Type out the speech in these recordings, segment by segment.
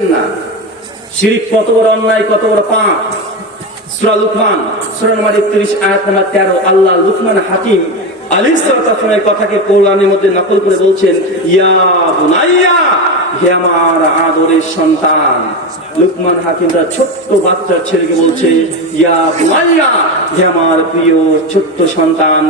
না। শিরক কত বড় অন্যায়, কত বড় পাপ। সূরা লুকমান সূরা নম্বর 31 আয়াত নম্বর 13 আল্লাহ লুকমান হাকিম আলাইহিস সালামের কথাকে কোরআনের মধ্যে নকল করে বলছেন, ইয়া বুনাইয়া, হে আমার আদরের সন্তান। লুকমান হাকিমরা ছোট্ট বাচ্চা ছেলেকে বলছে, ইয়া বুনাইয়া, হে আমার প্রিয় ছোট্ট সন্তান,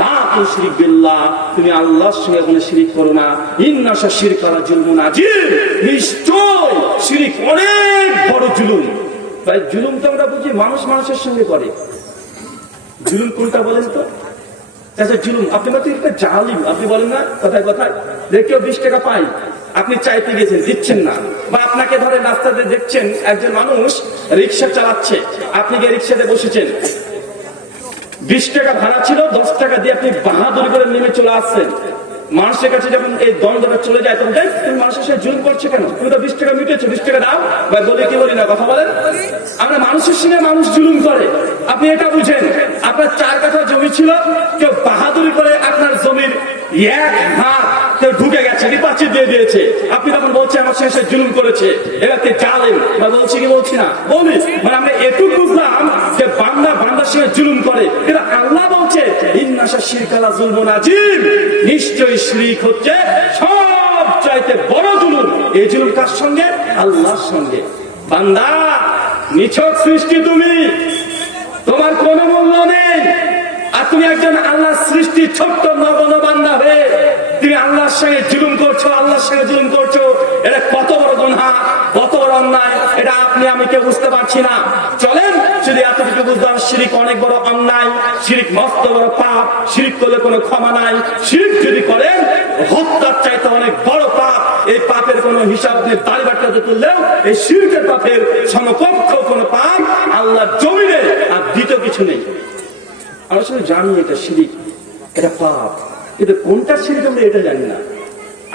লা তুশরিক বিল্লাহ, তুমি আল্লাহর সঙ্গে কোনো শিরক করো না। ইন্নাশা শিরকা লাযুলমুন আযীম, নিশ্চয় শিরক অনেক বড় জুলুম। তাই জুলুম তো আমরা বুঝি মানুষ মানুষের সঙ্গে করে। জুলুম কোনটা বলেন তো? আচ্ছা জুলুম আপনি বলতে একটা জালিম, আপনি বলেন না কথায় কথায়, যে কেউ 20 টাকা পাই, আপনি চাইতে গেছেন দিচ্ছেন না, বা আপনাকে ধরে রাস্তাতে দেখছেন একজন মানুষ রিক্সা চালাচ্ছে, আপনি গিয়ে রিক্সাতে বসেছেন, 20 টাকা ভাড়া ছিল, 10 টাকা দিয়ে আপনি বাহাদুরি করে নেমে চলে আসছেন। মানুষের কাছে যখন এই দ্বন্দ্বটা চলে যায় তখন তুমি মানুষের সাথে জুলুম করছো কেন? তুমি তো 20 টাকা মিটেছো, 20 টাকা দাও। বা বলে কি বলি না, কথা বলেন। আমরা মানুষের সঙ্গে মানুষ জুলুম করে, আপনি এটা বুঝেন। আপনার 4 কাঠা জমি ছিল, কেউ বাহাদুরি করে আপনার জমির 1 হাত কেউ ঢুকে গেছে, রিপাচি দিয়ে দিয়েছে, আপনি তখন বলছেন আমার সঙ্গে জুলুম করেছে, এবার জালেম। বা বলছি কি বলছি না বলি, মানে আমরা এটুকু বুঝলাম যে বান্দা বান্দার সঙ্গে জুলুম করে, কিন্তু আল্লাহ বলছে ইন্নাশা শিরকা লাযুলমুন আযীম, নিশ্চয়ই শিরক হচ্ছে সবচাইতে বড় জুলুম। এই জুলুম কার সঙ্গে? আল্লাহর সঙ্গে। বান্দা নিছক সৃষ্টি, তুমি, তোমার কোনো মূল্য নেই, আর তুমি একজন আল্লাহর সৃষ্টি ছোট্ট নগণ্য বান্দা হয়ে তুমি আল্লাহর সঙ্গে জুলুম করছো, আল্লাহর সঙ্গে জুলুম করছো। এটা কত বড় গুনাহ, কত বড় অন্যায়, এটা আপনি আমি কেউ বুঝতে পারছি না। চলেন যদি এতটুকু বুঝলাম, শিরক অনেক বড় অন্যায়, শিরক মস্ত বড় পাপ, শিরক করলে কোনো ক্ষমা নাই। শিরক যদি করেন হত্যার চাইতে অনেক বড় পাপ। এই পাপের কোনো হিসাব নেই, দাড়ি বাট্টাতে তুললেও এই শিরকের পাপের সমকক্ষ কোনো পাপ আল্লাহর জমিনে আর দ্বিতীয় কিছু নেই। আমরা শুধু জানি এটা শিরক, এটা পাপ, কিন্তু কোনটা শিরক আমরা এটা জানি না।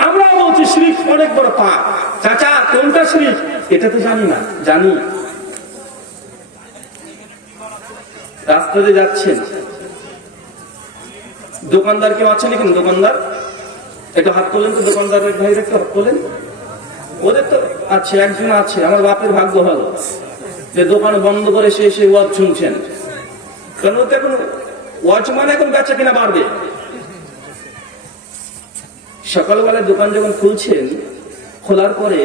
আমরা বলছি শিরক অনেক বড় পাপ, চাচা কোনটা শিরক এটা তো জানি না। জানি রাস্তাতে যাচ্ছেন, দোকানদার কেউ আছে নাকি? দোকানদার একটু হাত তোলেন তো, দোকানদারের ভাইরা একটু হাত তোলেন। ওদের তো আছে, একজন আছে, আমার বাপের ভাগ্য ভালো যে দোকান বন্ধ করে সে এসে ওয়াজ শুনছেন, কারণ ওতে এখন ওয়াজ মানে এখন বেচা কিনা বাড়বে। সকালবেলায় দোকান যখন খুলছেন, খোলার পরে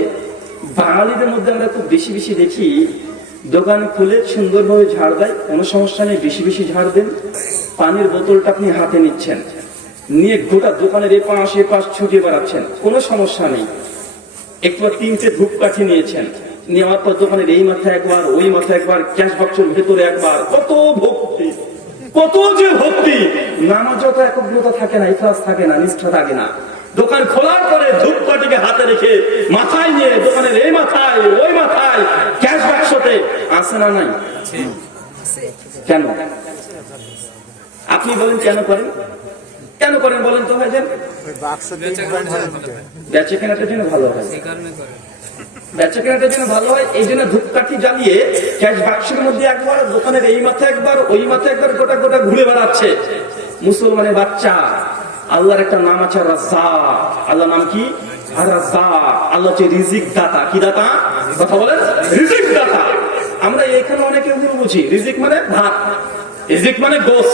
বাঙালিদের মধ্যে আমরা খুব বেশি বেশি দেখি, দোকান খুলে সুন্দরভাবে ঝাড় দেয়, কোনো সমস্যা নেই, বেশি বেশি ঝাড় দেন। পানির বোতলটা আপনি হাতে নিচ্ছেন, নিয়ে গোটা দোকানের এপাশ এপাশ ছুটিয়ে বেড়াচ্ছেন, কোনো সমস্যা নেই। একটু 3টে ধূপকাঠি নিয়েছেন, নেওয়ার পর দোকানের এই মাথায় একবার, ওই মাথায় একবার, ক্যাশ বাক্সের ভেতরে একবার, কত ভক্তি, কত যে ভক্তি। নামাজও তো একগ্রতা থাকে না, ইখলাস থাকে না, নিষ্ঠা থাকে না। দোকান খোলার পরে ধূপকাঠিকে হাতে রেখে মাথায় নিয়ে দোকানের এই মাথায় ওই মাথায় ক্যাশ বাক্সতে আসে না? নাই? কেন? আপনি বলেন কেন করেন? কেন করেন বলেন তো ভাইজান? বেচা কেনাটার জন্য ভালো হয়, বেচা কেনাটার জন্য ভালো হয়, এই জন্য ধূপকাঠি জ্বালিয়ে ক্যাশ বাক্সের মধ্যে একবার, দোকানের এই মাথায় একবার, ওই মাথায় একবার, গোটা গোটা ঘুরে বেড়াচ্ছে। মুসলমানের বাচ্চা, আল্লাহর একটা নাম আছে রাজ্জাক। আল্লাহর নাম কি? রাজ্জাক। আল্লাহ হচ্ছে রিজিক দাতা। কি দাতা? কথা বলেন, রিজিক দাতা। আমরা এখানে অনেকে বুঝি রিজিক মানে ভাত, রিজিক মানে গোস,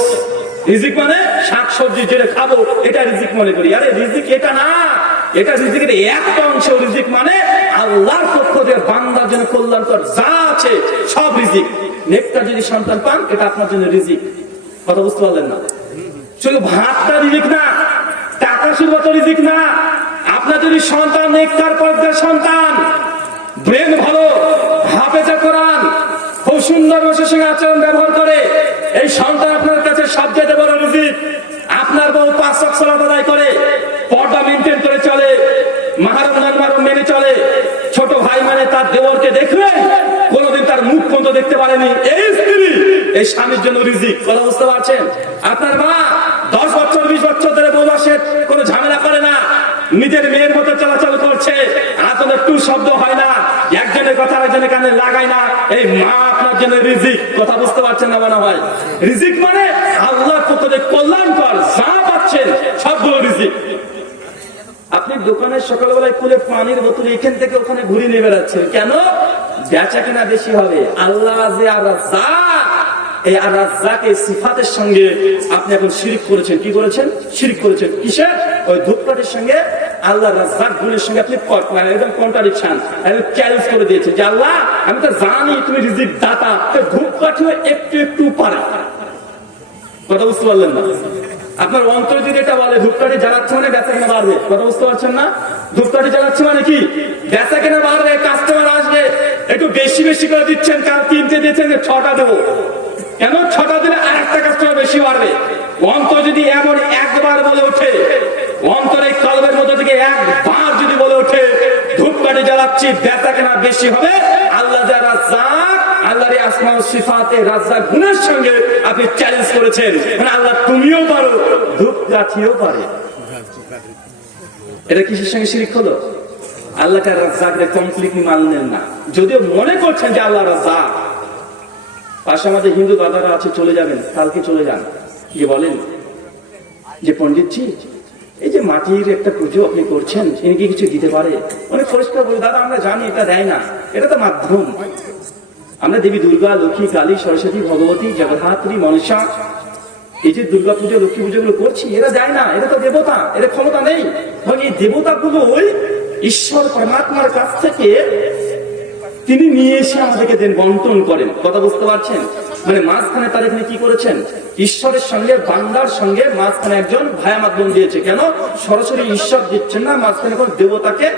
রিজিক মানে শাকসবজি যেটা খাবো এটা রিজিক মনে করি। আরে রিজিক এটা না, এটা রিজিকের একটা অংশ। রিজিক মানে আল্লাহর পক্ষ থেকে বান্দার জন্য কল্যাণকর যা আছে সব রিজিক। নেকটা যদি সন্তান পান, এটা আপনার জন্য রিজিক। কথা বুঝতে পারলেন না? শুধু ভাতটা রিজিক না, টাকা শুধু রিজিক না। আপনার যদি সন্তান নেককার পর্যায়ের সন্তান, ব্রেন ভালো, হাফেজে কোরআন, খুব সুন্দর মানুষের সঙ্গে আচরণ ব্যবহার করে, এই সন্তান আপনার কাছে সবচেয়ে বড় রিজিক। আপনার বউ 5 ওয়াক্ত সালাত আদায় করে, পর্দা মেনটেন করে চলে, মাহরম নামারম মেনে চলে, ছোট ভাই মানে তার দেওরকে দেখলে কোনোদিন তার মুখ পর্যন্ত দেখতে পারেনি, এই স্ত্রী এই স্বামীর জন্য রিজিক। কথা বুঝতে পারছেন? আপনার মা 10 বছর 20 বছর ধরে বৌমাসের কোনো ঝামেলা করে না, নিজের মেয়ের মতো চলাচল করছে, আতলে একটু শব্দ হয় না, একজনের কথা আরেকজনের কানে লাগায় না, এই মা আপনার জন্য রিজিক। কথা বুঝতে পারছেন না? মনে হয় রিজিক মানে আল্লাহর পক্ষ থেকে কল্যাণকর যা পাচ্ছেন সবগুলো রিজিক। আপনি দোকানে সকালবেলায় খুলে পানির বোতল এখান থেকে ওখানে ঘুরে নিয়ে বেড়াচ্ছেন কেন? বেচা কেনা বেশি হবে। আল্লাহ যে আর রাজ্জাক, এই আর রাজ্জাকের সিফাতের সঙ্গে আপনি এখন শিরিক করেছেন। কি করেছেন? শিরিক করেছেন। কিসে? ওই ধূপকাঠির সঙ্গে আল্লাহ রাজ্জাক গুলির সঙ্গে আপনি একদম কন্ট্রাডিকশন, চ্যালেঞ্জ করে দিয়েছেন যে আল্লাহ আমি তো জানি তুমি রিজিক দাতা, ধূপকাঠিও একটু একটু পারে। কথা বুঝতে পারলেন না? আপনার অন্তর যদি এটা বলে ধূপকাঠি জ্বালাচ্ছে মানে বেচা কেনা বাড়বে, কথা বুঝতে পারছেন না? ধূপকাঠি জ্বালাচ্ছে মানে কি? বেচা কেনা বাড়বে, কাস্টমার আসবে, একটু বেশি বেশি করে দিচ্ছেন। কারণ 3টে দিয়েছেন, 6টা দেবো। কেন? 6টা দিলে আর একটা কাস্টমার বেশি বাড়বে। অন্তর যদি এমন একবার বলে ওঠে, অন্তরে কলবের মধ্যে থেকে একবার যদি বলে ওঠে ধূপকাঠি জ্বালাচ্ছি বেচা কেনা বেশি হবে, আল্লাহ যা রাজ্জাক, আল্লাহর আসমা ও সিফাতে রাজ্জাক গুণের সঙ্গে আপনি চ্যালেঞ্জ করেছেন। মানে আল্লাহ তুমিও পারো, ধূপকাঠিও পারে। এটা কিসের সঙ্গে শিরিক হলো? আল্লাহকে রাজ্জাকরে কমপ্লিটলি মানলেন না, যদিও মনে করছেন যে আল্লাহ রাজ্জাক। পাশে আমাদের হিন্দু দাদারা আছে, চলে যাবেন, কালকে চলে যান, গিয়ে বলেন যে পণ্ডিতজি এই যে মাটির একটা পুজো আপনি করছেন, ইনি কি কিছু দিতে পারে? অনেক পরিষ্কার বলি, দাদা আমরা জানি এটা দেয় না, এটা তো মাধ্যম। আমরা দেবী দুর্গা, লক্ষ্মী, কালী, সরস্বতী, ভগবতী, জগদ্ধাত্রী, মনসা, এই যে দুর্গা পুজো, লক্ষ্মী পুজো গুলো করছি, এরা দেয় না, এটা তো দেবতা, এরা ক্ষমতা নেই। এবং এই দেবতা গুলো ওই ঈশ্বর পরমাত্মার কাছ থেকে তিনি নিয়ে এসে আমাদেরকে দেন, বন্টন করেন। কথা বুঝতে পারছেন? মানে মাঝখানে তার এখানে কি করেছেন? ঈশ্বরের সঙ্গে বান্দার সঙ্গে মাঝখানে একজন ভায়া মাধ্যম দিয়েছে। কেন? সরাসরি ঈশ্বর দিচ্ছেন না, মাঝখানে কোন দেবতাকে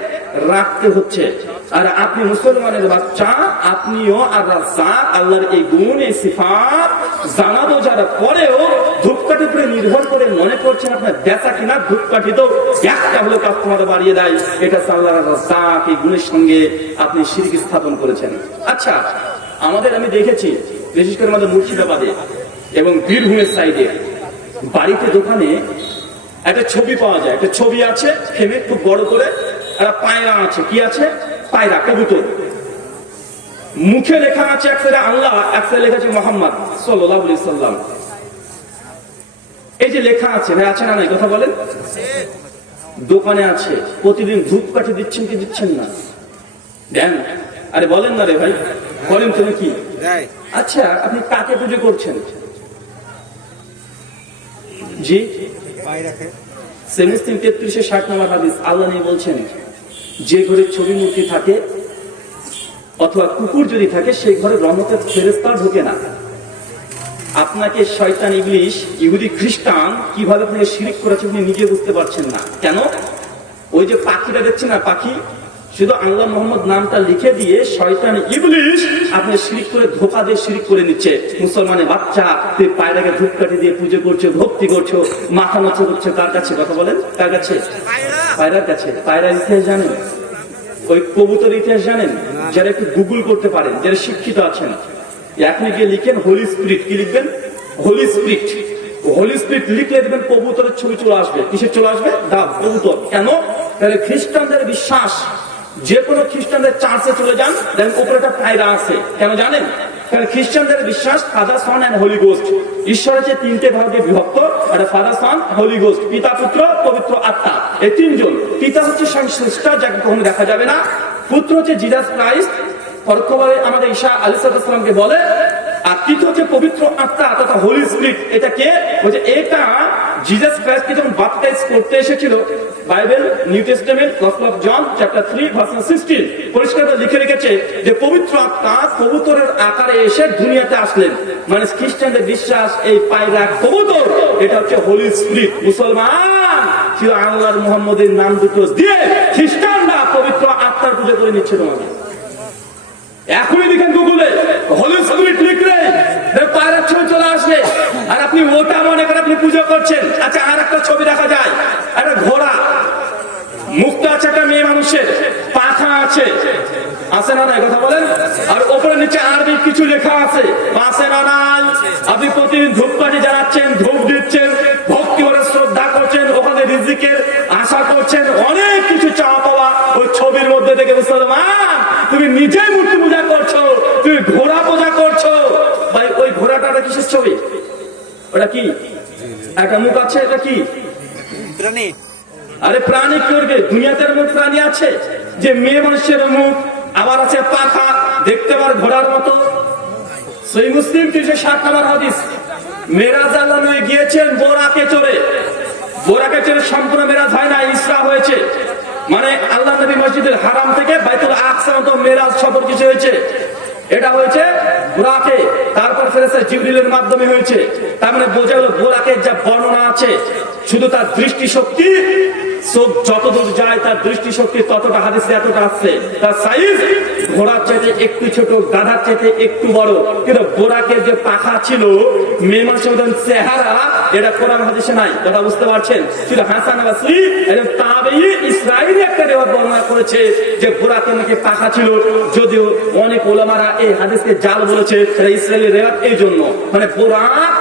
রাখতে হচ্ছে। আর আপনি মুসলমানের বাচ্চা, আপনিও আর রাজ্জাক, আল্লাহর এই গুণ, এই সিফাত জানাবো যারা পরেও ধূপকাঠি উপরে নির্ভর করে মনে করছেন আপনার বেচা কিনা ধূপকাঠি তো একটা হলো কাস্টমার বাড়িয়ে দেয়, এটা আল্লাহ রাজ্জাক এই গুণের সঙ্গে আপনি শিরক স্থাপন করেছেন। আচ্ছা, আমাদের আমি দেখেছি বিশেষ করে আমাদের মুর্শিদাবাদে এবং বীরভূমের সাইডে বাড়িতে দোকানে একটা ছবি পাওয়া যায়, একটা ছবি আছে ফ্রেমে খুব বড় করে, একটা পায়রা আছে। কি আছে? পায়রা, কবুতর। মুখে লেখা আছে এক সাইডে আল্লাহ, এক সাইডে লেখা আছে মোহাম্মদ সাল্লাল্লাহু আলাইহি সাল্লাম। এই যে লেখা আছে, ভাই আছে না নাই? কথা বলেন। দোকানে আছে, প্রতিদিন ধূপকাঠি দিচ্ছেন কি দিচ্ছেন না? দেন। আরে বলেন না রে ভাই, বলেন তুমি কি? আচ্ছা, আপনি কাকে পুজো করছেন? জি, মুসলিম 33-60 নম্বর হাদিস, আল্লাহ নিয়ে বলছেন যে ঘরে ছবি মূর্তি থাকে অথবা কুকুর যদি থাকে, সেই ঘরে রহমতের ফেরেশতা ঢোকে না। আপনাকে শয়তান, ইবলিশ, ইহুদি, খ্রিস্টান কিভাবে আপনাকে শিরিক করেছে আপনি নিজে বুঝতে পারছেন না। কেন? ওই যে পাখিটা দেখছেন না, পাখি শুধু আল্লাহ মোহাম্মদ নামটা লিখে দিয়ে শয়তান ইবলিশ আপনি শিরিক করে, ধোঁকা দিয়ে শিরিক করে নিচ্ছে। মুসলমানের বাচ্চা, তুই পায়রাকে ধূপকাঠি দিয়ে পুজো করছো, ভক্তি করছো, মাথা নষ্ট করছো, কার কাছে? কথা বলেন, কার কাছে? পায়রার কাছে। পায়রার ইতিহাস জানেন? ওই কবুতর ইতিহাস জানেন? যারা একটু গুগল করতে পারেন, যারা শিক্ষিত আছেন, আপনি গিয়ে লিখেন হোলি স্পিরিট। কি লিখবেন? হোলি স্পিরিট। হোলি স্পিরিট লিখলে দেখবেন কবুতরের ছবি চলে আসবে। কিসের চলে আসবে? কবুতর। কেন? তাহলে খ্রিস্টানদের বিশ্বাস, যে কোনো খ্রিস্টানদের চার্চে চলে যান, দেখেন উপরে একটা পায়রা আছে। কেন জানেন? কারণ খ্রিস্টানদের বিশ্বাস father, son and holy ghost. ঈশ্বর হচ্ছে 3টে ভাগে বিভক্ত, একটা ফাদার, সন, হোলি গোস্ট, পিতা, পুত্র, পবিত্র আত্মা। এই 3জন। পিতা হচ্ছে সংশ্লিষ্ট, যাকে কখনো দেখা যাবে না। পুত্র হচ্ছে জিসাস ক্রাইস্ট, পরোক্ষভাবে আমাদের ঈসা আলাইহিস সালামকে বলে। আর তৃতীয় হচ্ছে পবিত্র আত্মা তথা হোলি স্পিরিট। এটা কে? বলছে এটা জিসাস ক্রাইস্টকে যখন বাপটাইজ করতে এসেছিল, Bible, New Testament, Gospel of John chapter 3 verse 16 পরিষ্কার করে লিখে রেখেছে যে পবিত্র আত্মা কবুতরের আকারে এসে দুনিয়াতে আসলেন। মানে খ্রিস্টানদের বিশ্বাস এই পায়রা কবুতর, এটা হচ্ছে হোলি স্পিরিট। মুসলমান ছিল আল্লাহর মুহাম্মদের নাম দুটো দিয়ে খ্রিস্টানরা পবিত্র আত্মার পুজো করে নিচ্ছে। তোমাকে এখনই দেখেন গুগলে হোলি স্পিরিট লিখলে পায়রার ছবি চলে আসবে, আর আপনি ওটা মনে করে আপনি পুজো করছেন। আচ্ছা, আর একটা ছবি দেখা যায়, একটা ঘোড়া, মুক্ত আছে একটা মেয়ে মানুষের, পাখা আছে, আছে না নাই? কথা বলেন। আর ওপরে নিচে আরবি কিছু লেখা আছে, আছে না নাই? আপনি প্রতিদিন ধূপকাঠি জ্বালাচ্ছেন, ধূপ দিচ্ছেন, ভক্তি করে শ্রদ্ধা করছেন, ওখানে রিজিকের আশা করছেন, অনেক কিছু চাওয়া পাওয়া ওই ছবির মধ্যে দেখে মুসলমান তুমি নিজেই মূর্তি পূজা করছো, তুমি ঘোড়া পূজা করছো। ভাই ওই ঘোড়াটা কিসের ছবি? ওটা কি? একটা মুখ আছে, এটা কি? আরে প্রাণী কি করবে? দুনিয়াতে এমন প্রাণী আছে যে মেয়ে মানুষের মুখ, আবার আছে পাখা, দেখতে পারে ঘোড়ার মতো। সহিহ মুসলিম 307 নম্বর হাদিস, মেরাজ আল্লাহ নবী গিয়েছেন বোরাকে চড়ে। বোরাকে চড়ে সম্পূর্ণ মেরাজ হয় না, ইসরা হয়েছে। মানে আল্লাহ নবী মসজিদুল হারাম থেকে বাইতুল আকসা মতো মেরাজ সফর কিছু হয়েছে। এটা হয়েছে বোরাকে, তারপর ফেরেশতা জিবরিলের মাধ্যমে হয়েছে। তার মানে বোঝা গেল বোরাকের যা বর্ণনা আছে, শুধু তার দৃষ্টি শক্তি, চোখ যতদূর যায় তার দৃষ্টি শক্তি ততটা হাদিসে এতটা আছে। তার সাইজ ঘোড়ার চাইতে একটু ছোট, গাধার চাইতে একটু বড়। কিন্তু বোরাকের যে পাখা ছিল, মেয়ে মানুষের মতন চেহারা, এটা কোরআন হাদিসে নাই। কথা বুঝতে পারছেন? শুধু হাসান বাসরি এবং তাবেঈ ইসরাইলি একটা রিওয়ায়াত বর্ণনা করেছে যে বোরাকের নাকি পাখা ছিল। যদিও অনেক ওলামারা এই হাদিসকে জাল বলেছে, এটা ইসরাইলি রিওয়ায়াত। এই জন্য মানে বোরাক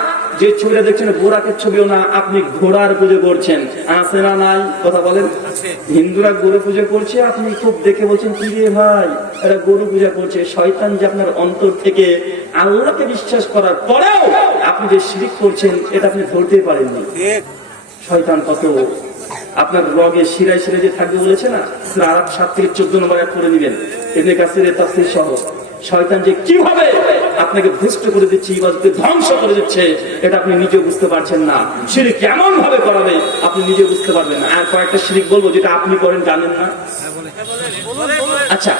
যে ছবিটা দেখছেন বোরাকের ছবিও না, আপনি ঘোড়ার পুজো করছেন, আছে না নাই? কথা বলেন। হিন্দুরা গরু পুজো করছে, আপনি খুব দেখে বলছেন কি রে ভাই এরা গরু পূজা করছে। শয়তান যে আপনার অন্তর থেকে আল্লাহকে বিশ্বাস করার পরেও আপনি যে শিরক করছেন, এটা আপনি ধরতেই পারেননি। শয়তান কত আপনার রগে শিরায় শিরায় যে থাকবে বলেছে না, আরব 7 থেকে 14 নম্বর করে নিবেন ইবনে কাসিরের তাফসীর সহ। শয়তান যে কিভাবে আপনাকে ভ্রষ্ট করে দিচ্ছে, ইবাদতকে ধ্বংস করে দিচ্ছে, এটা আপনি নিজে বুঝতে পারছেন না। শিরক কেমন ভাবে করাবে আপনি নিজে বুঝতে পারবেন না। আর কয়েকটা শিরক বলবো যেটা আপনি করেন জানেন না। আচ্ছা,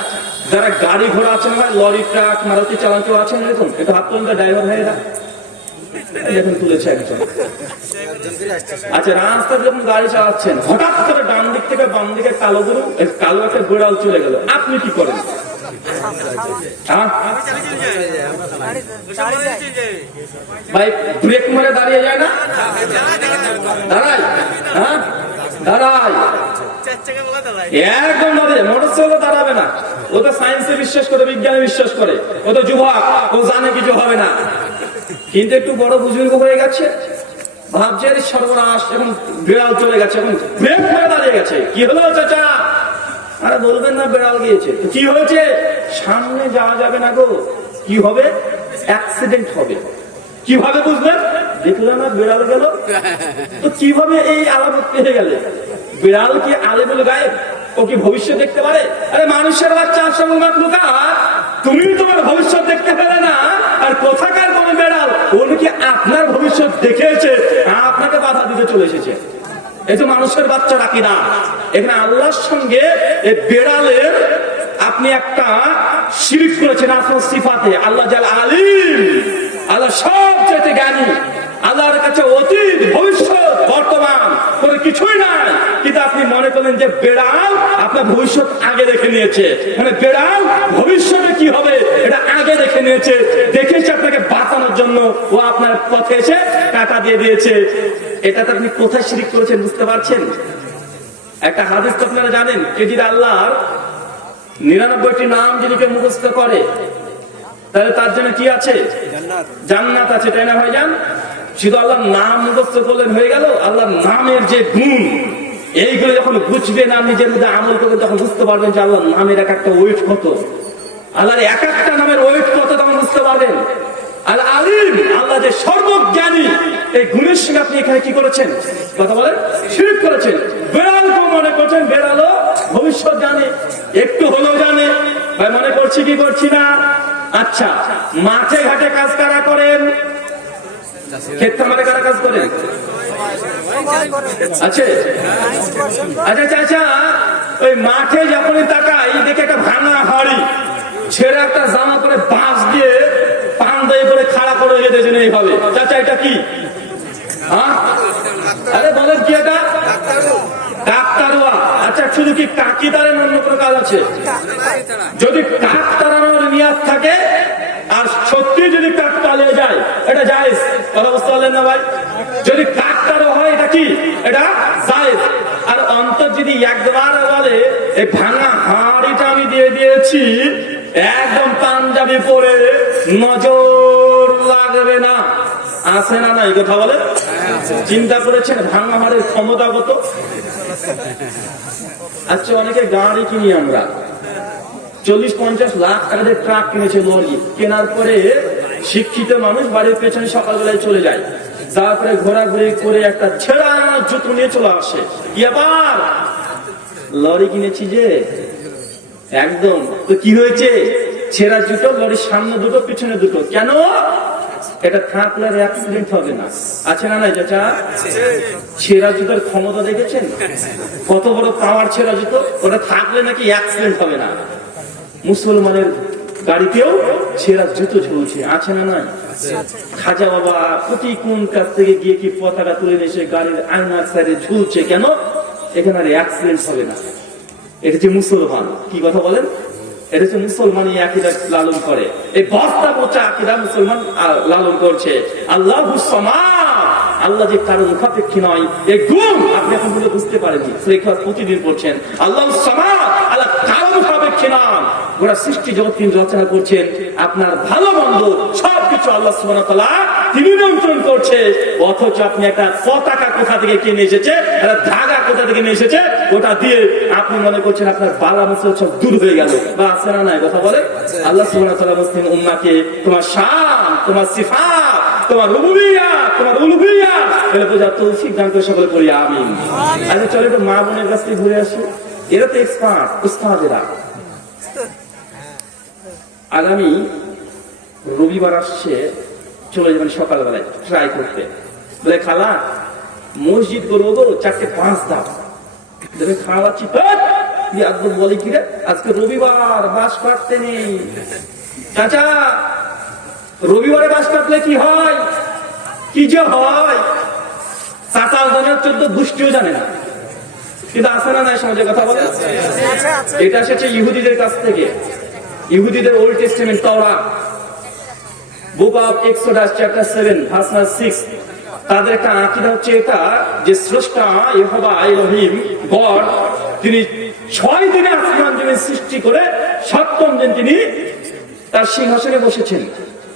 যারা গাড়ি ঘোড়া আছেন, লরি ট্রাক মারুতি চালান কেউ আছেন এরকম? এটা হাত তোলেন, ড্রাইভার ভাইয়েরা এখন তুলেছে একজন। আচ্ছা, রাস্তায় যখন গাড়ি চালাচ্ছেন, হঠাৎ করে ডান দিক থেকে বাম দিকে কালো গরু, কালো একটা বিড়াল চলে গেল, আপনি কি করেন? ভাই ব্রেক মারে দাঁড়িয়ে যায় না? দাঁড়ায়, হ্যাঁ দাঁড়ায়, একদম দাঁড়িয়ে। মোটরসাইকেল দাঁড়াবে না, ও তো সায়েন্সে বিশ্বাস করে, বিজ্ঞানে বিশ্বাস করে, ও তো যুবক, ও জানে কিছু হবে না। কিন্তু একটু বড় বুজুর্গ হয়ে গেছে, ভাবছে সর্বনাশ, এখন বিড়াল চলে গেছে, এখন ব্রেক মারে দাঁড়িয়ে গেছে। কি হলো চাচা? আরে বলবেন না বিড়াল গিয়েছে। কি হয়েছে? সামনে যাওয়া যাবে না গো। কি হবে? অ্যাক্সিডেন্ট হবে। কিভাবে বুঝলেন? দেখলেন না বিড়াল গেল, তো কিভাবে এই আলামত পেয়ে গেলে? বিড়াল কি আলেমুল গায়েব? ও কি ভবিষ্যৎ দেখতে পারে? আরে মানুষের বাচ্চা আসল মাতলুকা, তুমি তোমার ভবিষ্যৎ দেখতে পেলে না, আর কোথাকার কোন বিড়াল ও নাকি আপনার ভবিষ্যৎ দেখেছে, আপনাকে বাধা দিতে চলে এসেছে। এই তো মানুষের বাচ্চা রাখি না। এখানে আল্লাহর সঙ্গে এই বেড়ালের আপনি একটা শিরক করেছেন আপনার সিফাতে। আল্লাহ জাল আলিম, আল্লাহ সবচেয়ে জ্ঞানী, আল্লাহর কাছে অতীত ভবিষ্যৎ বর্তমান কোনো কিছুই নাই। কিন্তু আপনি মনে করলেন যে বেড়াল আপনার ভবিষ্যৎ আগে দেখে নিয়েছে, মানে বেড়াল ভবিষ্যতে কি হবে এটা আগে দেখে নিয়েছে, দেখেছে আপনাকে বাঁচানোর জন্য, ও আপনার পথে এসে কাটা দিয়ে দিয়েছে। এটাতে আপনি কোথায় শিরক করেছেন বুঝতে পারছেন? একটা হাদিস তো আপনারা জানেন, এটির আল্লাহর 99টি নাম যদি কেউ মুখস্থ করে তাহলে তার জন্য কি আছে? জান্নাত আছে, তাই না ভাইজান? শুধু আল্লাহর নাম মুখস্থ করলেন হয়ে গেল? আল্লাহর নামের যে গুণ, এইগুলো যখন বুঝবেন আর নিজের মধ্যে আমল করবেন, তখন বুঝতে পারবেন যে আল্লাহর নামের এক একটা ওয়েট কত, আল্লাহর এক একটা নামের ওয়েট কত, তখন বুঝতে পারবেন। আল আলিম, আল্লাহ যে সর্বজ্ঞানী, এই গুণের সঙ্গে আপনি এখানে কি করেছেন? কথা বলেন, শিরক করেছেন। বেড়ালকে মনে করছেন বেড়ালও ভবিষ্যৎ জানে, একটু হলেও জানে। ভাই মনে করছি কি করছি না? আচ্ছা, মাঠে ঘাটে কাজ কারা করেন? ক্ষেত খামারে কারা কাজ করেন? আচ্ছা আচ্ছা চাচা, ওই মাঠে যখনই তাকাই দেখে একটা ভাঙা হাড়ি, ছেড়ে একটা জামা করে বাঁশ দিয়ে পান দিয়ে করে খাড়া করে যেতেছেন এইভাবে। চাচা এটা কি? আরে বলেন কি এটা? কাকতারুয়া। আচ্ছা, শুধু কি কাকিদারের অন্য কোনো কাজ আছে? যদি কাক তাড়ানোর নিয়াত থাকে আর সত্যি যদি কাক তাড়িয়ে যায়, এটা জায়েজ। কথা বুঝতে পারলেন না ভাই? যদি কাক তাড়া হয় এটা কি? এটা জায়েজ। আর অন্তর যদি একবার বলে এই ভাঙা হাড়িটা আমি দিয়ে দিয়েছি, একদম পাঞ্জাবি পরে নজর লাগবে না, আছে না নাই? কথা বলে চিন্তা করেছেন ভাঙা হাড়ের ক্ষমতা কত? আচ্ছা, অনেকে গাড়ি কিনি আমরা, 40-50 লাখ টাকা দিয়ে ট্রাক কিনেছে, লরি কেনার পরে শিক্ষিত মানুষ বাড়ির পেছনে সকালবেলায় চলে যায়, তারপরে ঘোরাঘুরি করে একটা ছেঁড়া জুতো নিয়ে চলে আসে। এবার লরি কিনেছি যে একদম, তো কি হয়েছে, ছেঁড়া জুতো, লরির সামনে দুটো পিছনে দুটো। কেন? এটা থাকলে অ্যাক্সিডেন্ট হবে না। আছে না নাই চাচা? ছেঁড়া জুতোর ক্ষমতা দেখেছেন? কত বড় পাওয়ার ছেঁড়া জুতো, ওটা থাকলে নাকি অ্যাক্সিডেন্ট হবে না। মুসলমানের গাড়িতেও ছেঁড়া জুতো ঝুলছে, আছে না নাই? খাজা বাবা প্রতি কোন কাছ থেকে গিয়ে কি পতাকা তুলে এসে গাড়ির আয়নার সাইডে ঝুলছে। কেন? এখানে আর অ্যাক্সিডেন্ট হবে না। এটা যে মুসলমান, কি কথা বলেন, এটা হচ্ছে মুসলমানই আকীদা লালন করে। এই বস্তা পচা আকীদা মুসলমান লালন করছে। আল্লাহু সামাদ, আল্লাহ যে কারো মুখাপেক্ষী নয়, এই গুণ আপনি এখন বলে বুঝতে পারেননি। সুরা প্রতিদিন পড়ছেন, আল্লাহু সামাদ, আল্লাহ কারো মুখাপেক্ষী নন। গোটা সৃষ্টি জগৎ তিনি রচনা করছেন, আপনার ভালো মন্দ সবকিছু আল্লাহ সুবহানাহু ওয়া তাআলা তিনি নিয়ন্ত্রণ করছে। অথচ আপনি একটা পতাকা কোথা থেকে কিনে এসেছে, একটা ধাগা কোথা থেকে নিয়ে এসেছে, ওটা দিয়ে আপনি মনে করছেন আপনার বালা মুসিবত সব দূর হয়ে গেল। বা আছে না নাই কথা বলে? আল্লাহ সুবহানাহু ওয়া তাআলা মুসলিম উম্মাহকে তোমার শান, তোমার সিফাত, তোমার রুবুবিয়্যাহ, তোমার উলুহিয়্যাহ এগুলো বোঝার তৌফিক দান করে সকলে পড়ি আমিন। আচ্ছা চলো একটু মা বোনের কাছ থেকে ঘুরে আসি। এরা তো এক্সপার্ট, উস্তাদেরা। আগামী রবিবার আসছে, চলে যাবেন সকালবেলায় ট্রাই করতে। বলে খালা মসজিদ করবো গো, 4-5 ধাপ দেখে খাওয়াচ্ছি। একদম বলে কি রে, আজকে রবিবার, বাস কাটতে নেই। চাচা রবিবারে বাস কাটলে কি হয়, কি যে হয়, চাচা জানে 14 দুষ্টিও জানে না। কিন্তু আসে না নাই সমাজে কথা বলে? এটা এসেছে ইহুদিদের কাছ থেকে। ইহুদিদের ওল্ড টেস্টামেন্ট তাওরাত, book of Exodus chapter 7 verse 6। তাদের একটা আকীদা হচ্ছে এটা যে স্রষ্টা ইহোবা এলোহিম গড, তিনি 6 দিনে আসমান জমিন সৃষ্টি করে 7ম দিন তিনি তার সিংহাসনে বসেছেন।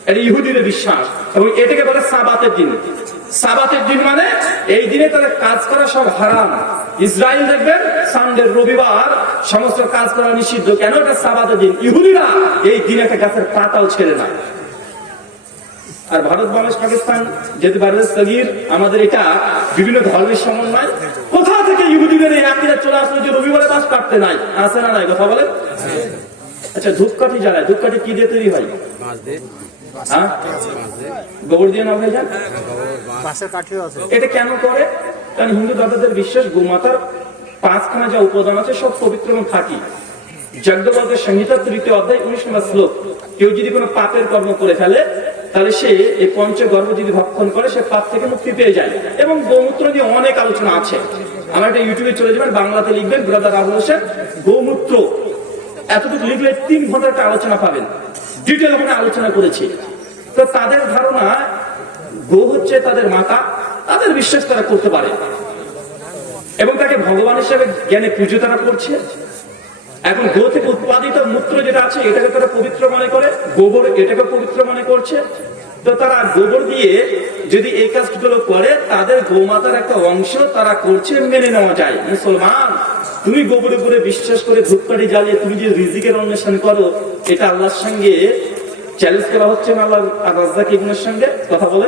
এটা ইহুদিদের বিশ্বাস। এবং এটাকে বলে সাবাতের দিন। সাবাতের দিন মানে এই দিনে তাদের কাজ করা সব হারাম। ইসরায়েল দেখবেন সানডে রবিবার সমস্ত কাজ করা নিষিদ্ধ। কেন? এটা সাবাতের দিন। ইহুদিরা এই দিনে একটা গাছের পাতাও ছেড়ে না। আর ভারত, বাংলাদেশ, পাকিস্তান যেহেতু বারের সগীর, আমাদের এটা বিভিন্ন ধর্মের সমন্বয়। কোথা থেকে ইহুদিদের এই আকীদা চলে আসলো যে রবিবারে বাস কাটতে নাই? আছে না নাই কথা বলে? আচ্ছা ধূপকাঠি জ্বালায়, ধূপকাঠি কি দিয়ে তৈরি হয়? গোবর দিয়ে না ভাইজান? এটা কেন করে? কারণ হিন্দু দাদাদের বিশ্বাস গোমাতার 5খানা যা উপাদান আছে সব পবিত্র এবং খাঁটি। যাজ্ঞবল্ক্য সংহিতা 3য় অধ্যায় 19 নম্বর শ্লোক। কেউ যদি কোনো পাপের কর্ম করে ফেলে তাহলে সে এই পঞ্চগর্ভ যদি ভক্ষণ করে সে পাপ থেকে মুক্তি পেয়ে যায়। এবং গোমূত্র নিয়ে অনেক আলোচনা আছে। আমার একটা ইউটিউবে চলে যাবেন, বাংলাতে লিখবেন ব্রাদার রাহুল হোসেন গোমূত্র, এতটুকু লিখলে 3 ঘন্টা একটা আলোচনা পাবেন। ডিটেল ওখানে আলোচনা করেছি। তো তাদের ধারণা গো হচ্ছে তাদের মাতা, তাদের বিশ্বাস তারা করতে পারে এবং তাকে ভগবান হিসেবে জ্ঞানে পুজো তারা করছে। এখন গো থেকে উৎপাদিত মূত্র যেটা আছে এটাকে তারা পবিত্র মনে করে, গোবর এটাকে পবিত্র মনে করছে। তো তারা গোবর দিয়ে যদি এই কাজগুলো করে তাদের গোমাতার একটা অংশ তারা করছে, মেনে নেওয়া যায়। মুসলমান তুমি গোবরের উপরে বিশ্বাস করে ধূপকাঠি জ্বালিয়ে তুমি যে রিজিকের অন্বেষণ করো, এটা আল্লাহর সঙ্গে চ্যালেঞ্জ করা হচ্ছে না? আল্লাহ আর রাজ্জাক ইবনের সঙ্গে কথা বলে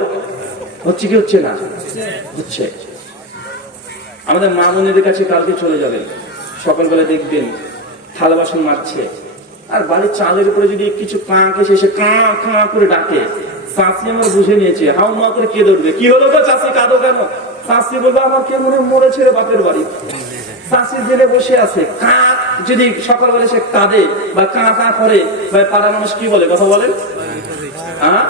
হচ্ছে কি হচ্ছে না? হচ্ছে। আমাদের মা বোনেদের কাছে কালকে চলে যাবেন, সকালবেলা দেখবেন থালা বাসন মারছে, আর বাড়ির চালের উপরে যদি কিছু কাঁক এসে সে কাঁ কাঁ করে ডাকে, চাষি আমার বুঝে নিয়েছে, হাউ মা করে কে ধরবে। কি হলো গো চাষি, কাঁদো কেন? চাষি বলবে আমার কে মনে মরেছে রে বাপের বাড়ি। চাষি জেলে বসে আছে, কাক যদি সকালবেলা সে কাঁদে বা কাঁ কাঁ করে, বা পাড়া মানুষ কি বলে কথা বলেন? হ্যাঁ,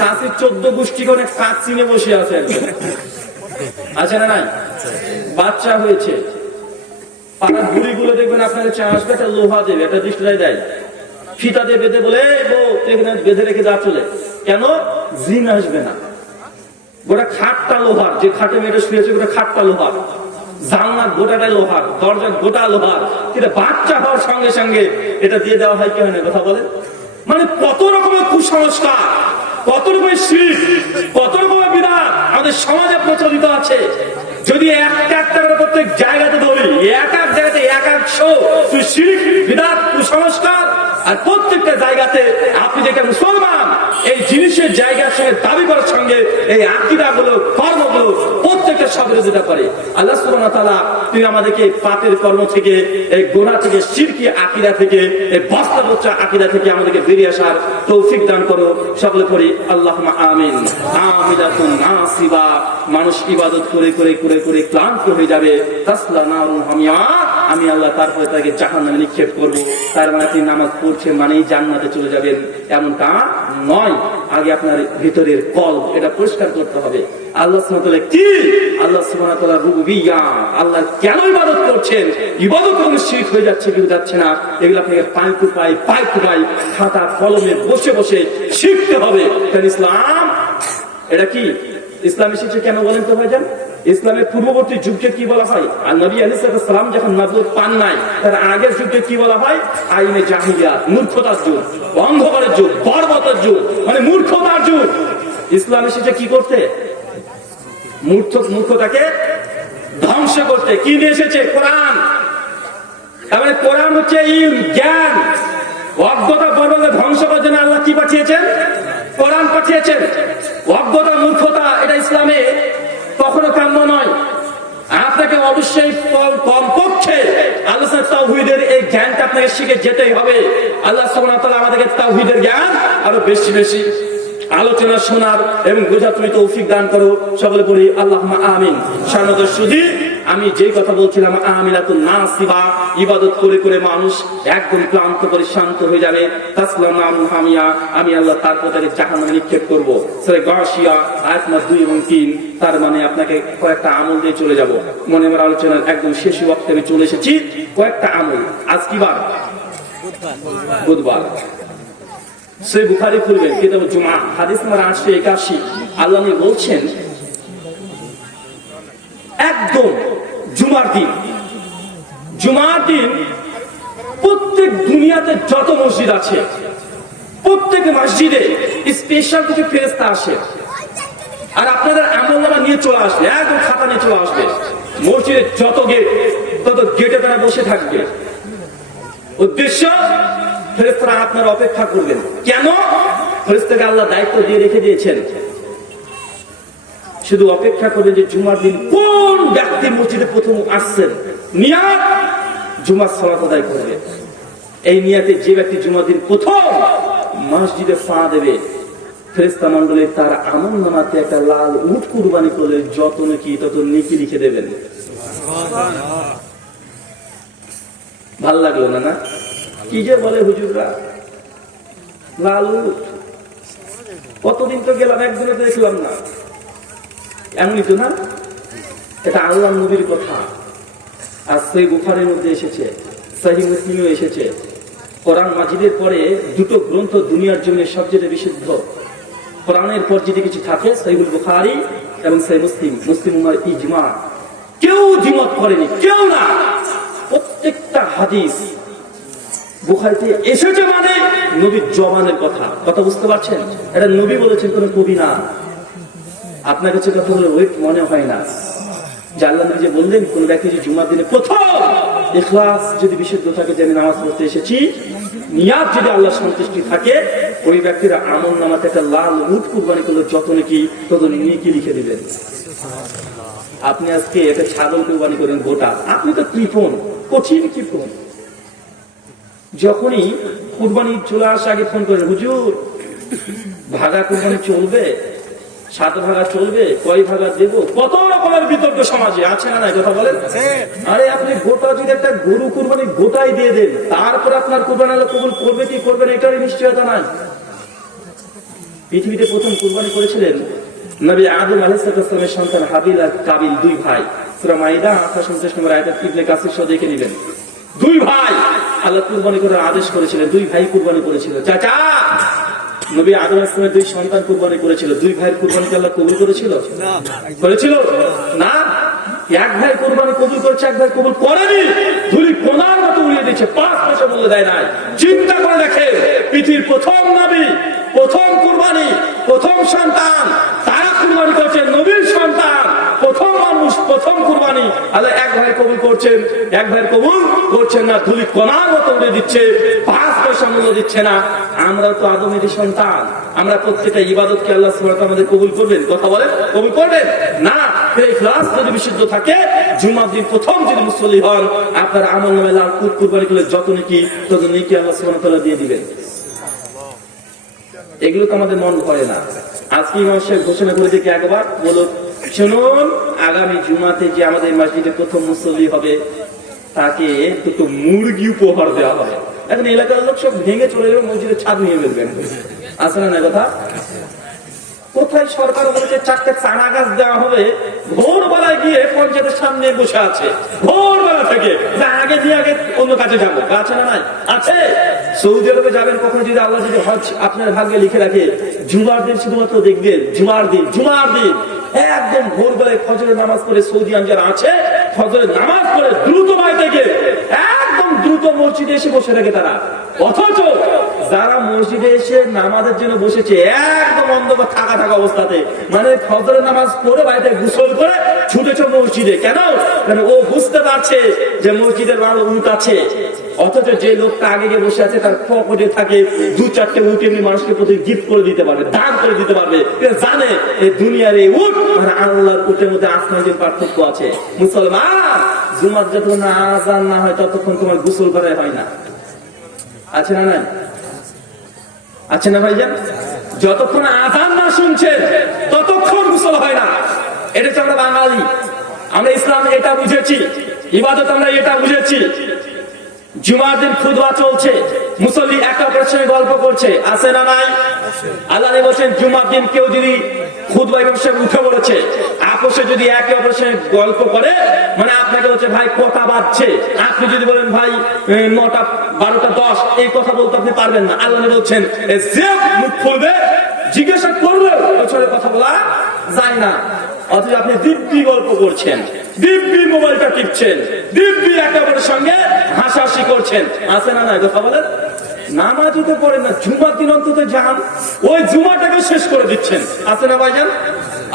চাষির 14 গোষ্ঠী করে কাক চিনে বসে আছে একজন। আছে না নাই? বাচ্চা হয়েছে, পাড়ার বুড়ি গুলো দেখবেন আপনাদের চা আসবে, একটা লোহা দেবে, একটা দৃষ্টাই দেয়, ফিতা দিয়ে বেঁধে বলে এখানে বেঁধে রেখে যা চলে। কেন? জিন আসবে না। গোটা খাটটা লোহার, যে খাটে মেয়েটা শুয়েছে গোটা খাটটা লোহার, জানলা গোটাটাই লোহার, দরজা গোটা লোহার। কিন্তু বাচ্চা হওয়ার সঙ্গে সঙ্গে এটা দিয়ে দেওয়া হয় কি হয় না কথা বলে? মানে কত রকমের কুসংস্কার, কত রকমের শিরক, কত রকমের বিদআত আমাদের সমাজে প্রচলিত আছে। যদি একটা করে প্রত্যেক জায়গাতে ধরি, এক এক জায়গাতে 100 শিরক, বিদআত, কুসংস্কার আর প্রত্যেকটা জায়গাতে আপনি যেটা মুসলমান এই জিনিসের জায়গার সঙ্গে দাবি করার সঙ্গে এই আকীদাগুলো কর্মগুলো প্রত্যেকটা সবিরোধিতা করে। আল্লাহ সুবহানাহু ওয়া তাআলা তিনি আমাদেরকে পাপের কর্ম থেকে, এই গুনাহ থেকে, শিরকি আকীদা থেকে, এই বস্তাপচা আকীদা থেকে আমাদেরকে বেরিয়ে আসার তৌফিক দান করো। সকলে পড়ি আল্লাহুম্মা আমিন। আমিলাতুন নাসিবা, মানুষ ইবাদত করে করে করে করে ক্লান্ত হয়ে যাবে। তাসলা নারুন হামিয়া, আমি আল্লাহ তারপরে তাকে জাহান্নামে নিক্ষেপ করব। তার মানে তিনি নামাজ পড়ছেন মানেই জান্নাতে চলে যাবেন এমনটা নয়। আগে আপনার ভিতরের কলব এটা পরিষ্কার করতে হবে। আল্লাহ সুবহানাহু ওয়া তাআলা কি? আল্লাহ সুবহানাহু ওয়া তাআলা রুবুবিয়্যাহ, আল্লাহ কেন ইবাদত করছেন, ইবাদত করলে শিরক হয়ে যাচ্ছে কি যাচ্ছে না, এগুলো আপনাকে পাই টু পাই খাতা কলমে বসে বসে শিখতে হবে। কারণ ইসলাম এটা কি? ইসলাম এসেছে কেন বলেন তো ভাইজান? ইসলামের পূর্ববর্তী যুগকে কি বলা হয়? আর নবী আলাইহিস সালাম যখন নবুয়ত পান নাই তার আগের যুগকে কি বলা হয়? আইনে জাহিলিয়াত, মূর্খতার যুগ, অন্ধকারের যুগ, বর্বরতার যুগ, মানে মূর্খতার যুগ। ইসলাম এসেছে কি করতে? মূর্খতাকে ধ্বংস করতে। কি নিয়ে এসেছে? কোরআন। তারপরে কোরআন হচ্ছে ইলম, জ্ঞান। অজ্ঞতা বর্বরতা ধ্বংস করার জন্য আল্লাহ কি পাঠিয়েছেন? কোরআন পাঠিয়েছেন। অজ্ঞতা মূর্খতা এটা ইসলামে কখনো কাম্য নয়। আপনাকে অবশ্যই কমপক্ষে আল্লাহ তাওহীদের এই জ্ঞানটা আপনাকে শিখে যেতেই হবে। আল্লাহ সুবহানাহু ওয়া তাআলা আমাদেরকে তাওহীদের জ্ঞান আরো বেশি বেশি আলোচনা শোনার এবং বোঝার তুমি তৌফিক দান করো। সকলে বলি আল্লাহুম্মা আমিন। শানদার সুধী, আমি যেই কথা বলছিলাম, আমিলাতুন নাসিবা, ইবাদত করে করে মানুষ একদম ক্লান্ত করে শান্ত হয়ে যাবে। তাসলা নারুন হামিয়া, আমি আল্লাহ তারপর তাকে জাহান্নামে নিক্ষেপ করব। সূরা গাশিয়া আয়াত নম্বর 2 এবং 3। তার মানে আপনাকে কয়েকটা আমল দিয়ে চলে যাব। মনে আমার আলোচনার একদম শেষ ওয়াক্তে আমি চলে এসেছি। কয়েকটা আমল। আজ কি বার? বুধবার। সহিহ বুখারী খুলবেন, কিতাব জুমআ, হাদিস নম্বর 881। আল্লাহ নবী বলছেন একদম জুমার দিন প্রত্যেক দুনিয়াতে যত মসজিদ আছে প্রত্যেক মসজিদে স্পেশাল কিছু ফেরেশতা আসে আর আপনাদের আমলনামা নিয়ে চলে আসবে, একদম খাতা নিয়ে চলে আসবে। মসজিদের যত গেট তত গেটে তারা বসে থাকবে। উদ্দেশ্য ফেরেশতারা আপনার অপেক্ষা করবেন। কেন? ফেরেশতাকে আল্লাহ দায়িত্ব দিয়ে রেখে দিয়েছেন, শুধু অপেক্ষা করবেন যে জুমার দিন কোন ব্যক্তি মসজিদে প্রথম আসছেন, নিয়াত জুমার সালাত আদায় করবে। এই নিয়াতে যে ব্যক্তি জুমার দিন প্রথম মসজিদে পা দেবে, ফেরেশতা মণ্ডলী তার আমলনামাতে একটা লাল উট কুরবানি করলে যত নাকি তত নেকি লিখে দেবেন। ভাল লাগলো না? না কি যে বলে হুজুররা, লাল উট। কতদিন তো গেলাম, একদিনও তো দেখলাম না। এমনই তো না, এটা আল্লাহ নবীর কথা। আর সহিহ বুখারীর মধ্যে এসেছে, সহিহ মুসলিমেও এসেছে। কোরআন মাজিদের পরে দুটো গ্রন্থ দুনিয়ার জন্য সবচেয়ে বিশুদ্ধ। কোরআনের পর যদি কিছু থাকে সহিহুল বুখারী এবং সহিহ মুসলিম। মুসলিম উম্মার ইজমা, কেউ দ্বিমত করেনি, কেউ না। প্রত্যেকটা হাদিস বুখারীতে এসেছে মানে নবীর জবানের কথা। কথা বুঝতে পারছেন? এটা নবী বলেছেন, কোন কবি না। আপনার কাছে কথা বলে ওয়েট মনে হয় না যে আল্লাহ নবী যে বললেন কোন ব্যক্তি যে জুমার দিনে প্রথম ইখলাস যদি বিশুদ্ধ থাকে যে আমি নামাজ পড়তে এসেছি, নিয়াত যদি আল্লাহ সন্তুষ্টি থাকে, ওই ব্যক্তির আমলনামাতে একটা লাল উট কুরবানি করলে যত নাকি তত নেকি লিখে দিবেন। আপনি আজকে একটা ছাগল কুরবানি করেন গোটা, আপনি তো কৃপণ, কঠিন কৃপণ। যখনই কুরবানি চলে আসে আগে ফোন করেন, হুজুর ভাগা কুরবানি চলবে, 7 ভাগা চলবে, কয় ভাগা দেব? কত রকমের বিতর্ক সমাজে আছে না নাই? কথা বলেন। আরে আপনি গোটা যদি একটা গরু কুরবানি গোটাই দিয়ে দেন, তারপর আপনার কুরবানি আল্লাহ কবুল করবে কি করবে না এটারই নিশ্চয়তা নাই। পৃথিবীতে প্রথম কুরবানি করেছিলেন নবী আদম আলাইহিস সালামের সন্তান হাবিল আর কাবিল, 2 ভাই। সূরা মাইদা 28 নম্বর আয়াতে ইবনে কাসির সহ দেখে নেবেন। 2 ভাই আল্লাহ কুরবানি করার আদেশ করেছিলেন। 2 ভাই কুরবানি করেছিল। চাচা, নবী আদম আলাইহিস সালামের 2 সন্তান কুরবানি করেছিল। 2 ভাইয়ের কুরবানিকে আল্লাহ কবুল করেছিল? করেছিল না। এক ভাই কুরবানি কবুল করেছে, এক ভাই কবুল করেনি। ধুলি কোনার মতো উড়িয়ে দিচ্ছে, 5 পয়সা মূল্য দেয় নাই। চিন্তা করে দেখেন, পৃথিবীর প্রথম নবী, প্রথম কুরবানি, প্রথম সন্তান, তারা কুরবানি করছে নবীর সন্তান, প্রথম মানুষ, প্রথম কুরবানি আল্লাহ এক ভাই কবুল করছেন, এক ভাই কবুল করছেন না, ধুলি কণার মতো উড়ে দিচ্ছে, 5 পয়সা মূল্য দিচ্ছে না। আমরা তো আদমেরই সন্তান, আমরা প্রত্যেকটা ইবাদতকে আল্লাহ সুবহানাহু ওয়া তাআলা আমাদের কবুল করবেন? কথা বলেন, কবুল করবেন না। ইখলাস যদি বিশুদ্ধ থাকে, জুমার দিন প্রথম যদি মুসল্লি হন, আপনার আমলনামায় লাল কুরবানি করলে যত নেকি তত নেকি আল্লাহ সুবহানাহু ওয়া তাআলা দিয়ে দিবেন। এগুলো তো আমাদের মন করে না। আজকে ইমাম সাহেব ঘোষণা করে দিকে একবার বলো, শুনুন, আগামী জুমাতে যে আমাদের মসজিদে প্রথম মুসল্লি হবে তাকে দুটো মুরগি উপহার দেওয়া হবে। এখন এলাকার লোক সব ভেঙে চলে যাবে, মসজিদের ছাদ নিয়ে ফেলবেন। আসলে না কথা, কোথায় সরকার বলেছে 4টে চারা গাছ দেওয়া হবে, ভোরবেলায় গিয়ে পঞ্চায়েতের সামনে বসে আছে, ভোরবেলা থেকে আগে দিয়ে আগে অন্য কাজে যাবো। আছে না নাই? আছে। সৌদি আরবে যাবেন কখনো যদি আল্লাহ যদি হজ আপনার ভাগ্যে লিখে রাখে, জুমার দিন শুধুমাত্র দেখবেন, জুমার দিন একদম ভোরবেলায় ফজরের নামাজ পড়ে সৌদিয়ান যারা আছে, ফজরের নামাজ পড়ে দ্রুত বাড়ি থেকে একদম দ্রুত মসজিদে এসে বসে থাকে তারা। অথচ যারা মসজিদে এসে নামাজের জন্য বসেছে একদম অন্ধকার থাকা অবস্থাতে, মানে ফজরের নামাজ পড়ে বাড়িতে গোসল করে ছুটেছে মসজিদে। কেন? কারণ ও বুঝতে পারছে যে মসজিদের ভালো উট আছে। অথচ যে লোকটা আগে গিয়ে বসে আছে তার পকেটে থাকে 2-4টে উট, এমনি মানুষকে প্রতি গিফট করে দিতে পারবে, দান করে দিতে পারবে। জানে এই দুনিয়ার এই উট আর আল্লাহর উটের মধ্যে আসমান যে পার্থক্য আছে। মুসলমান, জুমার যতক্ষণ আযান না হয় ততক্ষণ তোমার গোসল করা হয় না। আছে না নাই? আছে না ভাইজান? যতক্ষণ আযান না শুনছেন ততক্ষণ গোসল হয় না। এটা তো আমরা বাঙালি, আমরা ইসলাম এটা বুঝেছি, ইবাদত আমরা এটা বুঝেছি। জুমার দিন খুতবা চলছে, মুসল্লি একে অপরের সঙ্গে গল্প করছে। আছে না নাই? আল্লাহ বলছেন জুমার দিন কেউ যদি খুতবা ইমাম সাহেব উঠে বলেছে, আপোষে যদি একে অপরের সঙ্গে গল্প করে, মানে আপনাকে বলছে ভাই কটা বাজছে, আপনি যদি বলেন ভাই 9টা 12টা 10, এই কথা বলতে আপনি পারবেন না। আল্লাহ বলছেন যে মুখ খুলবে জিজ্ঞাসা করবে, ওছরে কথা বলা যায় না। অথচ আপনি দিব্যি গল্প করছেন, দিব্যি মোবাইলটা টিপছেন, দিব্যি একে অপরের সঙ্গে হাসাহাসি করছেন। আছে না নাই? কথা বলেন। নামাজই তো পড়েন না, জুমার দিন অন্তত যান, ওই জুমাটাকে শেষ করে দিচ্ছেন। আছে না ভাইজান?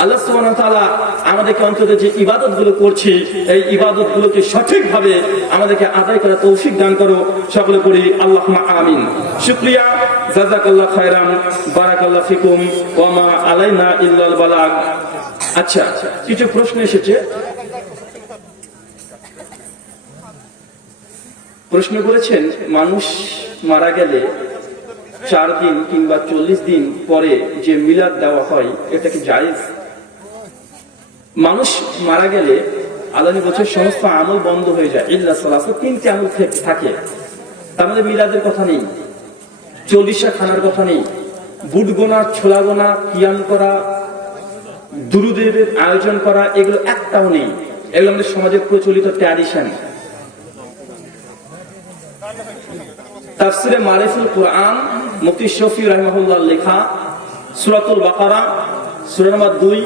আল্লাহ সুবহানাহু ওয়া তাআলা আমাদেরকে অন্তত যে ইবাদত গুলো করছি, এই ইবাদত গুলোকে সঠিকভাবে আমাদেরকে আদায় করার তৌফিক দান করো। সকলে পড়ি আল্লাহুম্মা আমিন। শুকরিয়া, জাযাকাল্লাহু খায়রান, বারাকাল্লাহু ফিকুম, ওয়া মা আলাইনা ইল্লাল বালাগ। আচ্ছা, কিছু প্রশ্ন এসেছে। প্রশ্ন করেছেন, মানুষ মারা গেলে 4 দিন কিংবা 40 দিন পরে যে মিলাদ দেওয়া হয়, এটা কি জায়েজ? মানুষ মারা গেলে আল্লাহ বলছেন সমস্ত আমল বন্ধ হয়ে যায়, ইল্লা সালাত, 3টি আমল থাকে। তার মধ্যে মিলাদের কথা নেই, 40 খানার কথা নেই, বুট গোনা, ছোলা গোনা, কিয়াম করা, দুরুদের আয়োজন করা, এগুলো একটাও নেই। এগুলো আমাদের সমাজের প্রচলিত ট্র্যাডিশন। তাফসিরে মারিফুল কোরআন, মুফতি শফি রাহিমাহুল্লাহ লেখা, সূরাতুল বাকারা, সূরা নম্বর 2,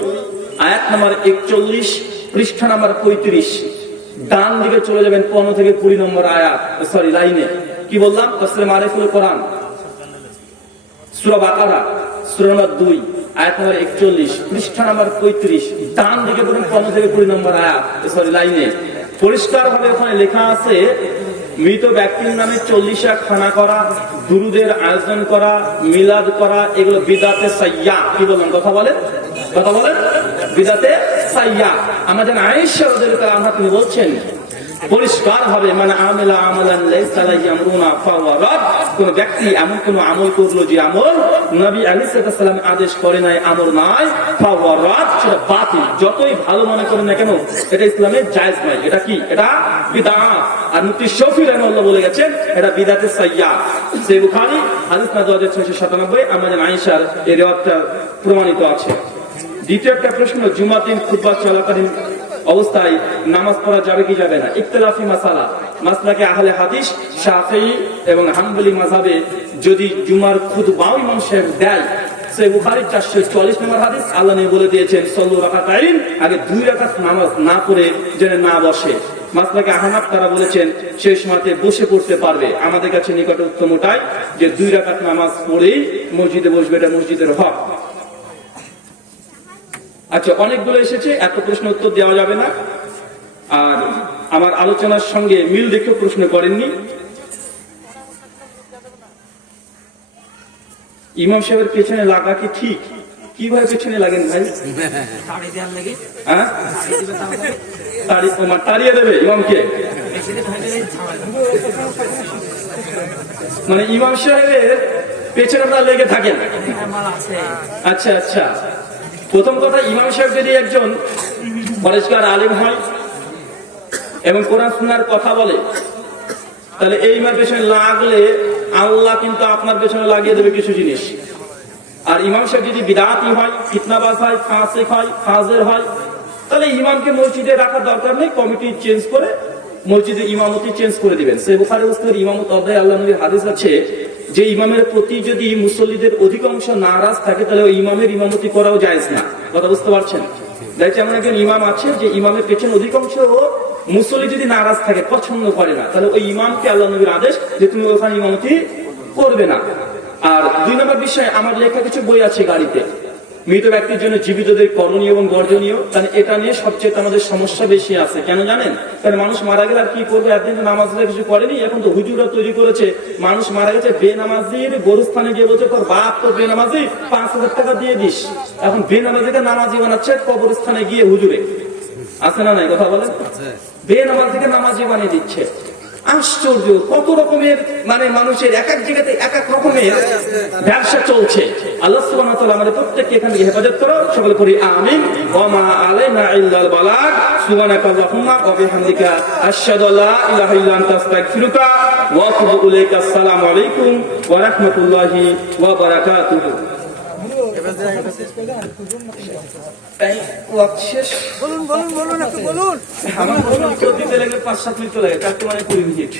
আয়াত নম্বর 41, পৃষ্ঠা নম্বর 35, ডান দিকে চলে যাবেন 15 থেকে 20 নম্বর আয়াত, সরি লাইনে। কি বললাম? তাফসিরে মারিফুল কোরআন, সূরা বাকারা, সূরা নম্বর 2, আয়াত নম্বর 41, পৃষ্ঠা নম্বর 35, ডান দিকে পড়ুন 15 থেকে 20 নম্বর আয়াত, সরি লাইনে। পরিষ্কার ভাবে ওখানে লেখা আছে, মৃত ব্যক্তির নামে 40 খানা করা, দুরুদের আয়োজন করা, মিলাদ করা, এগুলো বিদাতে সাইয়্যা। কি বললাম? কথা বলেন, কথা বলেন। বিদাতে সাইয়্যা। আমাদের আয়েশা রাদিয়াল্লাহু আনহা তিনি বলছেন পরিষ্কার ভাবে, মানে আমিলা আমালান লাইসা আলাইহি আমরুনা ফাহুয়া রাদ। কোন ব্যক্তি এমন কোন আমল করলো যে আমল নবী আলাইহিস সালাম আদেশ করে নাই, আমল নাই, ফাহুয়া রাদ, সেটা বাতিল। যতই ভালো মনে করেন না কেন, এটা ইসলামে জায়েজ নয়। এটা কি? এটা বিদআত। আর মুফতি শফি রাহিমাহুল্লাহ বলে গেছেন এটা বিদাতে সাইয়্যা। সহিহ বুখারী হাদিস নম্বর 2697, আমাদের আয়েশার এই রিওয়ায়াতটা প্রমাণিত আছে। দ্বিতীয় একটা প্রশ্ন, জুমার দিন খুতবা চলাকালীন অবস্থায় নামাজ পড়া যাবে কি যাবে না? ইখতিলাফি মাসালা। মাসলাকে আহলে হাদিস, শাফিঈ এবং হাম্বলি মাযহাবে যদি জুমার খুতবা ইমাম সাহেব দেয়, সহিহ বুখারী 444 নম্বর হাদিস, আল্লাহ নবী বলে দিয়েছেন সাল্লু রাকাতাইন, আগে 2 রাকাত নামাজ না পড়ে যেন না বসে। মাসলাকে আহনাফ তারা বলেছেন সেই সময়তে বসে পড়তে পারবে। আমাদের কাছে নিকটে উত্তম ওটাই যে 2 রাকাত নামাজ পড়েই মসজিদে বসবে, এটা মসজিদের হক। আচ্ছা, অনেকগুলো এসেছে, এত প্রশ্ন উত্তর দেওয়া যাবে না। আর আমার আলোচনার সঙ্গে মিল রেখে প্রশ্ন করেননি। ইমাম সাহেবের পেছনে লাগা কি ঠিক? কিভাবে পেছনে লাগেন ভাই? হ্যাঁ, তাড়িয়ে দেবে ইমামকে? মানে ইমাম সাহেবের পেছনে আপনার লেগে থাকেন? আচ্ছা আচ্ছা, প্রথম কথা, ইমাম সাহেব যদি একজন পরিষ্কার আলেম হয় এবং কোরআন সুন্নাহর কথা বলে, তাহলে এই ইমামের পেছনে লাগলে আল্লাহ কিন্তু আপনার পেছনে লাগিয়ে দেবে কিছু জিনিস। আর ইমাম সাহেব যদি বিদআতি হয়, ফিতনাবাজ হয়, ফাসিক হয়, ফাজের হয়, তাহলে ইমামকে মসজিদে রাখার দরকার নেই, কমিটি চেঞ্জ করে মসজিদে ইমামতি চেঞ্জ করে দিবেন। সে বুখারী মুসলিমের ইমামত অধ্যায়ে আল্লাহ নবীর হাদিস আছে যে ইমামের প্রতি যদি মুসল্লিদের অধিকাংশ নারাজ থাকে, তাহলে ওই ইমামের ইমামতি করাও জায়েজ না। কথা বুঝতে পারছেন? দেখছি এমন একজন ইমাম আছে যে ইমামের পেছনে অধিকাংশ মুসল্লি যদি নারাজ থাকে, পছন্দ করে না, তাহলে ওই ইমামকে আল্লাহ নবীর আদেশ যে তুমি ওখানে ইমামতি করবে না। আর 2 নম্বর বিষয়, আমার লেখা কিছু বই আছে গাড়িতে, মৃত ব্যক্তির জন্য জীবিতদের করণীয় এবং বর্জনীয়। কারণ এটা নিয়ে সবচেয়ে আমাদের সমস্যা বেশি আছে। কেন জানেন? কারণ মানুষ মারা গেলে আর কি করবে? একদিন তো নামাজ কিছু করেনি, এখন তো হুজুরা তৈরি করেছে, মানুষ মারা গেছে বেনামাজির গোরস্থানে গিয়ে বলছে তোর বাপ তো বেনামাজি, 5,000 টাকা দিয়ে দিস। এখন বেনামাজিকে নামাজি বানাচ্ছে কবরস্থানে গিয়ে হুজুরে। আছে না নাই? কথা বলেন। বেনামাজিকে নামাজি বানিয়ে দিচ্ছে। আশ্চর্য, কত রকমের মানে মানুষের এক এক জায়গাতে এক এক রকমের ব্যবসা চলছে। আল্লাহ সুবহানাহু ওয়া তাআলা আমাদের প্রত্যেককে এখান থেকে হেফাজত করো, সকলে করি আমিন। ওয়া মা আলাইনা ইল্লাল বালাগ। সুবহানাকাল্লাহুম্মা ওয়া বিহামদিকা আশহাদু আল্লা ইলাহা ইল্লা আনতা আস্তাগফিরুকা ওয়া আতুবু ইলাইকা। আসসালামু আলাইকুম ওয়া রাহমাতুল্লাহি ওয়া বারাকাতুহু। বলুন বলুন বলুন একটু বলুন। আমার উত্তর দিতে লাগলে 5-7 মিনিট লাগে, তার মানে 20 মিনিট।